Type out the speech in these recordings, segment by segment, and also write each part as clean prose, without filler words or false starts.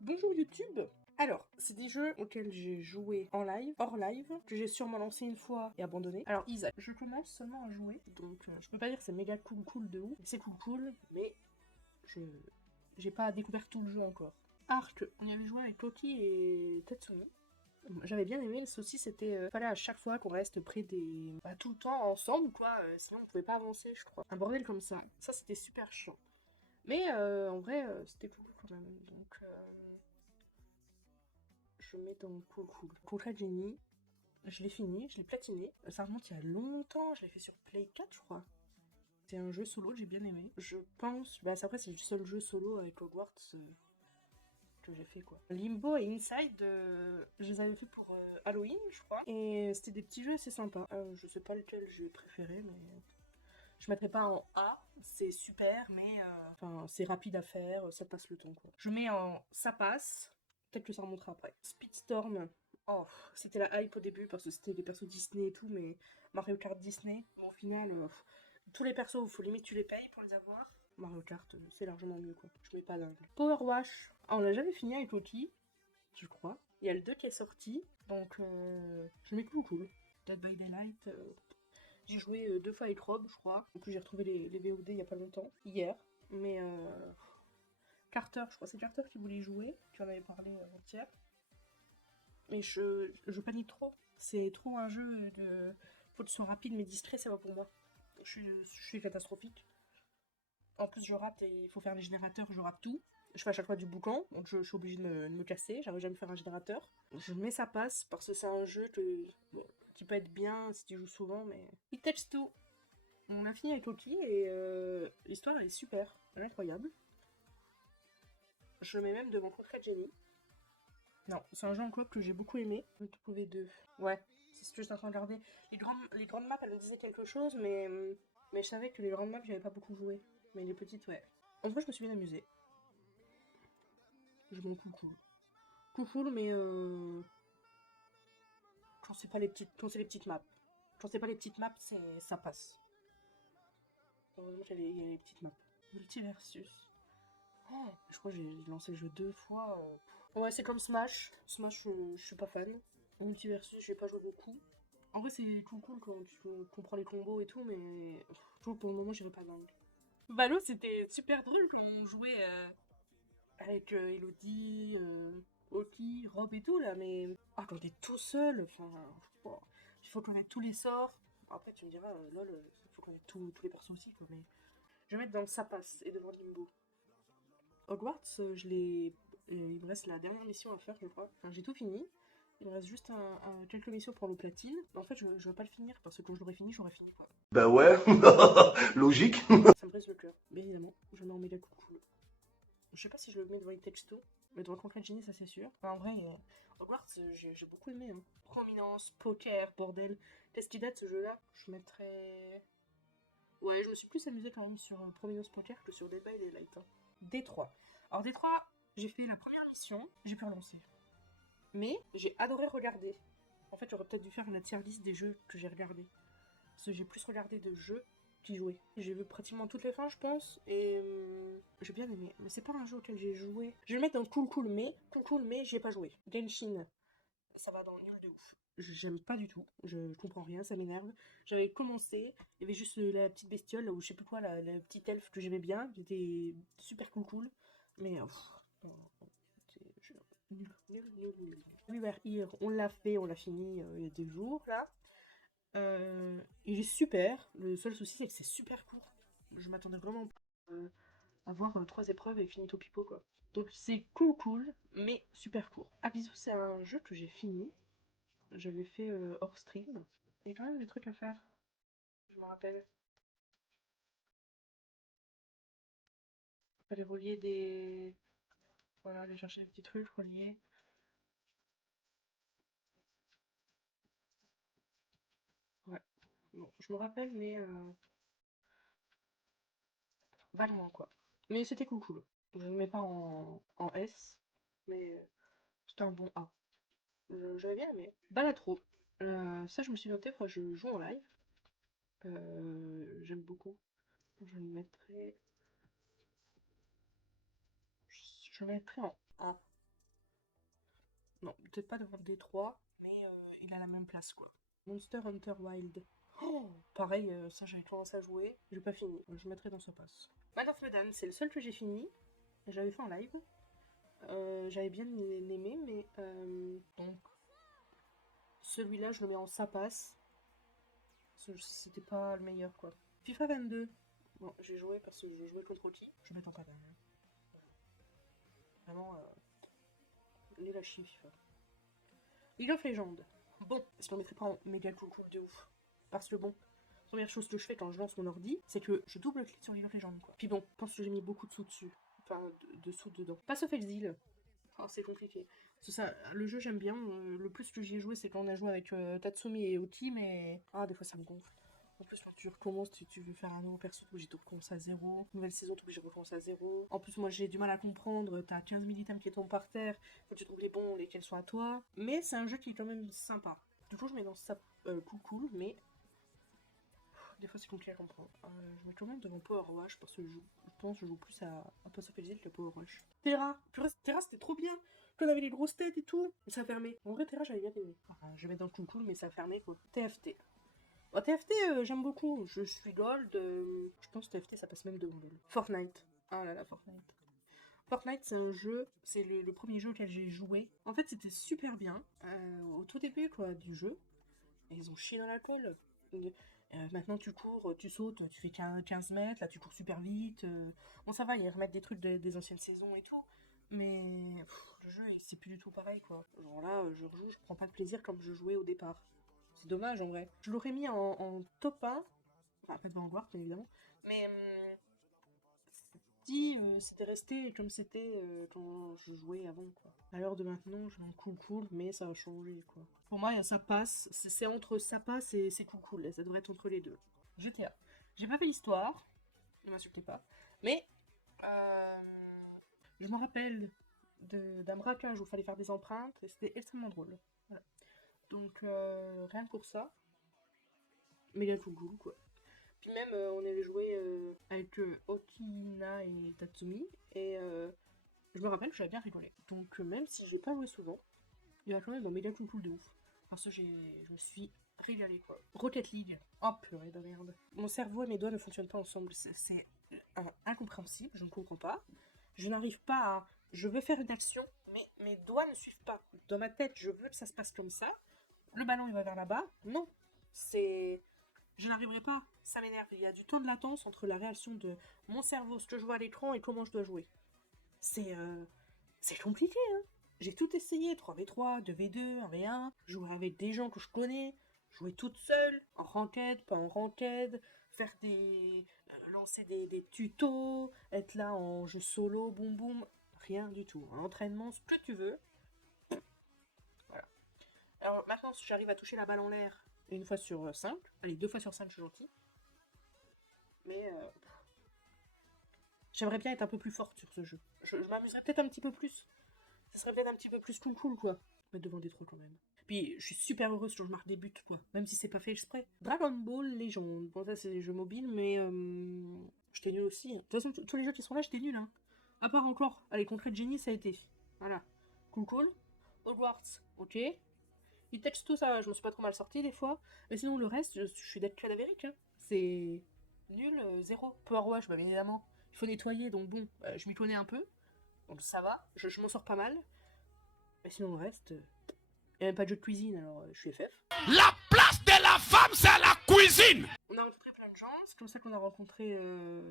Bonjour YouTube. Alors, c'est des jeux auxquels j'ai joué en live, hors live, que j'ai sûrement lancé une fois et abandonné. Alors Isaac, je commence seulement à jouer, donc je peux pas dire que c'est méga cool de ouf. C'est cool, mais j'ai pas découvert tout le jeu encore. Arc, on y avait joué avec Toki et Tetsumi. J'avais bien aimé, ceci c'était... fallait à chaque fois qu'on reste près des... Bah, tout le temps ensemble quoi, sinon on pouvait pas avancer je crois. Un bordel comme ça, ça c'était super chiant. Mais en vrai c'était cool quand même, donc... je mets dans cool. Contra Genie, je l'ai fini, je l'ai platiné. Ça remonte il y a longtemps, je l'ai fait sur Play 4 je crois. C'est un jeu solo que j'ai bien aimé. Je pense... Bah après c'est le seul jeu solo avec Hogwarts que j'ai fait quoi. Limbo et Inside, je les avais fait pour Halloween je crois. Et c'était des petits jeux assez sympas. Je sais pas lequel j'ai préféré mais... Je mettrai pas en A, c'est super mais... Enfin c'est rapide à faire, ça passe le temps quoi. Je mets en ça passe, peut-être que ça remontera après. Speedstorm, oh, c'était la hype au début parce que c'était des persos Disney et tout, mais Mario Kart Disney, au final, tous les persos, faut limite tu les payes pour les avoir. Mario Kart, c'est largement mieux quoi, je mets pas dingue. Power Wash, on l'a jamais fini avec Loki, je crois. Il y a le 2 qui est sorti, donc je mets cool. Dead by Daylight, j'ai joué 2 fois avec Rob, je crois. En plus j'ai retrouvé les VOD il y a pas longtemps, hier. Mais Carter, je crois c'est Carter qui voulait jouer, tu en avais parlé avant-hier. Mais je panique trop. C'est trop un jeu de... Faut que ce soit rapide mais discret, ça va pour moi. Je suis catastrophique. En plus je rate et il faut faire les générateurs, je rate tout. Je fais à chaque fois du boucan, donc je suis obligée de me casser, j'arrive jamais à faire un générateur. Je mets ça passe parce que c'est un jeu bon, qui peut être bien si tu joues souvent, mais... It Takes Two. On a fini avec Loki et l'histoire elle est super, elle est incroyable. Je le mets même devant Contra Genie. Non, c'est un jeu en coop que j'ai beaucoup aimé. On peut trouver deux. Ouais, c'est ce que j'étais en train de regarder. Les grandes maps, elles me disaient quelque chose, mais je savais que les grandes maps, j'avais pas beaucoup joué. Mais les petites, ouais. En vrai, je me suis bien amusée. Je mets cool, mais quand c'est pas les petites, quand c'est les petites maps. Quand c'est pas les petites maps, ça passe. Heureusement qu'il y a les petites maps. Multiversus. Oh, je crois que j'ai lancé le jeu 2 fois. Ouais, c'est comme Smash. Smash, je suis pas fan. Multiversus, j'ai pas joué beaucoup. En vrai, c'est cool quand tu comprends les combos et tout, mais pour le moment, j'irai pas dingue. Valo, c'était super drôle quand on jouait avec Elodie, Oki, Rob et tout, là, mais... Ah, quand t'es tout seul, enfin... Oh, il faut connaître tous les sorts. Après, tu me diras, lol, il faut connaître tous les persos aussi, quoi, mais... Je vais mettre dans Ça passe et devant Limbo. Hogwarts, il me reste la dernière mission à faire, je crois. Enfin, j'ai tout fini. Il me reste juste quelques missions pour le platine. En fait, je veux pas le finir parce que quand je l'aurais fini, j'aurais fini quoi. Ben ouais, logique. Ça me brise le cœur. Bien évidemment, je mets en méga cool. Je sais pas si je le mets devant It Takes Two, mais devant Conquer Genie, ça c'est sûr. Enfin, en vrai, Hogwarts, j'ai beaucoup aimé. Hein. Prominence, poker, bordel. Qu'est-ce qui date ce jeu-là? Je mettrais. Ouais, je me suis plus amusée quand même sur Prominence Poker que sur Dead by Daylight. Hein. Détroit. Alors Détroit, j'ai fait la première mission, j'ai pu relancer. Mais j'ai adoré regarder. En fait, j'aurais peut-être dû faire une tier list des jeux que j'ai regardés. Parce que j'ai plus regardé de jeux qu'y jouer. J'ai vu pratiquement toutes les fins, je pense, et j'ai bien aimé. Mais c'est pas un jeu auquel j'ai joué. Je vais le mettre dans cool, mais j'y ai pas joué. Genshin, ça va dans nul de ouf. J'aime pas du tout, je comprends rien, ça m'énerve. J'avais commencé, il y avait juste la petite bestiole, ou je sais plus quoi, la petite elfe que j'aimais bien, qui était super cool. Mais nul. We Were Here, on l'a fait, on l'a fini il y a 2 jours là. Il est super, le seul souci c'est que c'est super court. Je m'attendais vraiment pas à voir 3 épreuves et finito pipo quoi. Donc c'est cool, mais super court. Abiso, c'est un jeu que j'ai fini. Je l'ai fait hors stream. Il y a quand même des trucs à faire. Je me rappelle. Fallait relier des... Voilà, aller chercher des petits trucs, relier. Ouais. Bon, je me rappelle, mais valement quoi. Mais c'était cool. Je ne le mets pas en S, mais c'était un bon A. J'avais bien aimé. Balatro. Ça, je me suis noté, faudrait que je joue en live. J'aime beaucoup. Je le mettrai. je mettrais en A. Non, peut-être pas devant D3, mais il a la même place, quoi. Monster Hunter Wild. Oh, pareil, ça j'avais commencé à jouer, j'ai pas fini. Je mettrai dans sa passe. Man of Medan, c'est le seul que j'ai fini. J'avais fait en live. J'avais bien aimé, mais donc celui-là, je le mets en sa passe. C'était pas le meilleur, quoi. FIFA 22. Bon, j'ai joué parce que je jouais contre Oti. Je vais mettre en pas mal. Vraiment, les lâcher FIFA. League of Legends. Bon, est-ce qu'on mettrait pas en méga cool de ouf? Parce que bon, première chose que je fais quand je lance mon ordi, c'est que je double-clique sur League of Legends, quoi. Puis bon, je pense que j'ai mis beaucoup de sous dessus. Enfin, de sous dedans. Pass of Exile. Oh, c'est compliqué. C'est ça, le jeu j'aime bien. Le plus que j'y ai joué, c'est quand on a joué avec Tatsumi et Oti, mais ah, des fois ça me gonfle. En plus, quand tu recommences, tu veux faire un nouveau perso, t'es obligé de recommencer à zéro. Nouvelle saison, t'es obligé de recommencer à zéro. En plus, moi j'ai du mal à comprendre. T'as 15 000 items qui tombent par terre. Faut que tu trouves les bons, lesquels sont à toi. Mais c'est un jeu qui est quand même sympa. Du coup, je mets dans ça cool, mais des fois c'est compliqué à comprendre. Je mets quand même devant Power Wash parce que je pense que je joue plus à Pass of Exile que Power Wash. Terra, Terra c'était trop bien. Qu'on avait les grosses têtes et tout, mais ça a fermé. En vrai, Terra j'avais bien aimé. Enfin, je vais mettre dans cool, mais ça a fermé quoi. TFT. Bon, TFT, j'aime beaucoup. Je suis gold. Je pense que TFT ça passe même devant LoL. Fortnite. Ah là là, Fortnite. Fortnite, c'est un jeu, c'est le premier jeu auquel j'ai joué. En fait, c'était super bien au tout début quoi, du jeu. Et ils ont chié dans la colle. Maintenant, tu cours, tu sautes, tu fais 15 mètres, là, tu cours super vite. Bon, ça va, ils remettent des trucs des anciennes saisons et tout. Mais le jeu, c'est plus du tout pareil, quoi. Genre là, je rejoue, je prends pas de plaisir comme je jouais au départ. C'est dommage, en vrai. Je l'aurais mis en top 1. Enfin, pas devant Vanguard, bien évidemment. Mais si c'était resté comme c'était quand je jouais avant, quoi. À l'heure de maintenant, je mets cool, mais ça a changé, quoi. Pour moi, il y a ça passe, c'est entre ça passe et c'est cool, ça devrait être entre les deux. GTA. J'ai pas fait l'histoire, ne m'insultez pas, mais je me rappelle d'un braquage où il fallait faire des empreintes et c'était extrêmement drôle. Voilà. Donc, rien que pour ça, méga cool, quoi. Puis même, on avait joué avec Okina et Tatsumi, et je me rappelle que j'avais bien rigolé. Donc, même si j'ai pas joué souvent, il y a quand même un méga cool de ouf. Parce que je me suis régalée, quoi. Rocket League. Oh, purée de merde. Mon cerveau et mes doigts ne fonctionnent pas ensemble. C'est incompréhensible, je ne comprends pas. Je n'arrive pas à... Je veux faire une action, mais mes doigts ne suivent pas. Dans ma tête, je veux que ça se passe comme ça. Le ballon, il va vers là-bas. Non. C'est... Je n'arriverai pas. Ça m'énerve. Il y a du temps de latence entre la réaction de mon cerveau, ce que je vois à l'écran, et comment je dois jouer. C'est compliqué, hein. J'ai tout essayé, 3v3, 2v2, 1v1, jouer avec des gens que je connais, jouer toute seule, en ranked, pas en ranked, faire lancer des tutos, être là en jeu solo, boum boum, rien du tout. Un entraînement, ce que tu veux. Voilà. Alors maintenant, si j'arrive à toucher la balle en l'air une fois sur 5, allez, 2 fois sur 5, je suis gentil. Mais j'aimerais bien être un peu plus forte sur ce jeu. Je m'amuserais peut-être un petit peu plus. Ça serait peut-être un petit peu plus cool, quoi. Mais devant des trous quand même. Puis je suis super heureuse que je marque des buts, quoi. Même si c'est pas fait exprès. Dragon Ball Legend. Bon, ça c'est des jeux mobiles, mais j'étais nul aussi. De toute façon, tous les jeux qui sont là, j'étais nul, hein. À part encore, allez, Concrete Genie, ça a été. Voilà. Cool. Hogwarts, ok. It Takes Two, ça, je me suis pas trop mal sorti des fois. Mais sinon, le reste, je suis d'être cadavérique, hein. C'est nul, zéro. Power Wash, bah bien évidemment. Il faut nettoyer, donc bon, je m'y connais un peu. Donc ça va, je m'en sors pas mal. Mais sinon le reste, il n'y a même pas de jeu de cuisine, alors je suis FF. La place de la femme, c'est la cuisine. On a rencontré plein de gens, c'est comme ça qu'on a rencontré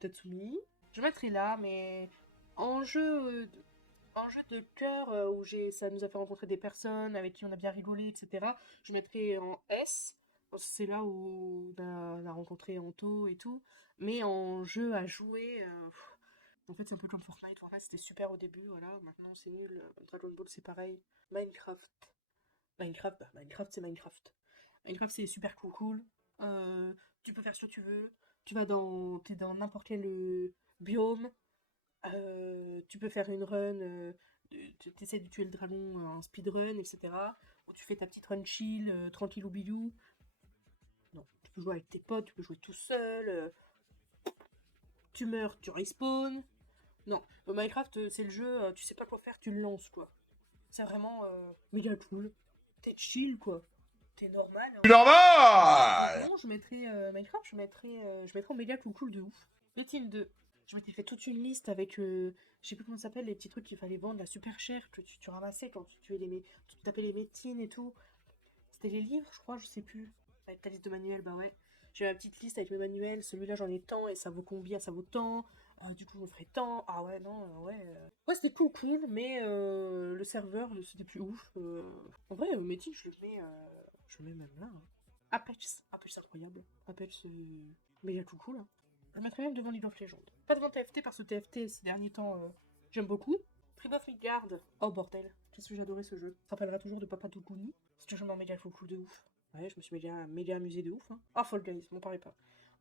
Tatsumi. Je mettrai là, mais en jeu de cœur, où ça nous a fait rencontrer des personnes avec qui on a bien rigolé, etc. Je mettrai en S, c'est là où on a rencontré Anto et tout. Mais en jeu à jouer... en fait, c'est un peu comme Fortnite. Fortnite, c'était super au début, voilà. Maintenant, c'est nul. Dragon Ball, c'est pareil. Minecraft. Minecraft, c'est Minecraft. Minecraft, c'est super cool. Tu peux faire ce que tu veux. T'es dans n'importe quel biome. Tu peux faire une run. Tu essaies de tuer le dragon en speedrun, etc. Ou tu fais ta petite run chill, tranquille ou bilou. Non, tu peux jouer avec tes potes, tu peux jouer tout seul. Tu meurs, tu respawn. Non, Minecraft, c'est le jeu, tu sais pas quoi faire, tu le lances, quoi. C'est vraiment méga cool. T'es chill, quoi. T'es normal. Normal. Non, je mettrais Minecraft, je mettrais en méga cool de ouf. Metin 2. Je m'étais fait toute une liste avec, je sais plus comment ça s'appelle, les petits trucs qu'il fallait vendre là super cher, que tu ramassais quand tu tuais tu tapais les métines et tout. C'était les livres, je crois, je sais plus. Avec ta liste de manuels, bah ouais. J'ai ma petite liste avec mes manuels, celui-là j'en ai tant et ça vaut combien, ça vaut tant. Du coup je me ferai tant. Ah ouais, non, ouais. Ouais, c'était cool, mais le serveur, c'était plus ouf. En vrai, Metin, je le mets même là. Hein. Apex, c'est incroyable. Apex, c'est méga cool. Hein. Je le mettrais même devant League of Legends. Pas devant TFT, parce que TFT, ces derniers temps, j'aime beaucoup. Tree of Midgard. Oh bordel, qu'est-ce que j'adorais ce jeu. Ça rappellera toujours de Papa Tokuni. C'est toujours un méga cool de ouf. Ouais, je me suis méga amusé de ouf. Hein. Ah, Fall Guys, m'en parlez pas.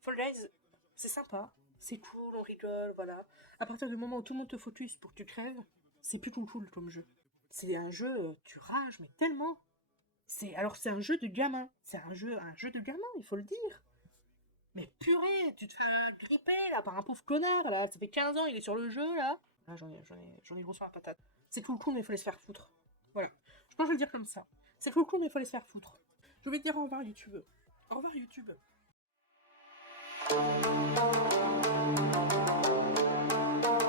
Fall Guys, c'est sympa, c'est cool, on rigole, voilà. À partir du moment où tout le monde te focus pour que tu crèves, c'est plus cool comme jeu. C'est un jeu, tu rages, mais tellement. C'est un jeu de gamin. C'est un jeu de gamin, il faut le dire. Mais purée, tu te fais gripper là par un pauvre connard là. Ça fait 15 ans, il est sur le jeu là. Là, j'en ai gros sur la patate. C'est cool, mais il faut les se faire foutre. Voilà. Je pense que je vais le dire comme ça. C'est cool, mais il faut les se faire foutre. Je vais te dire au revoir YouTube. Au revoir YouTube.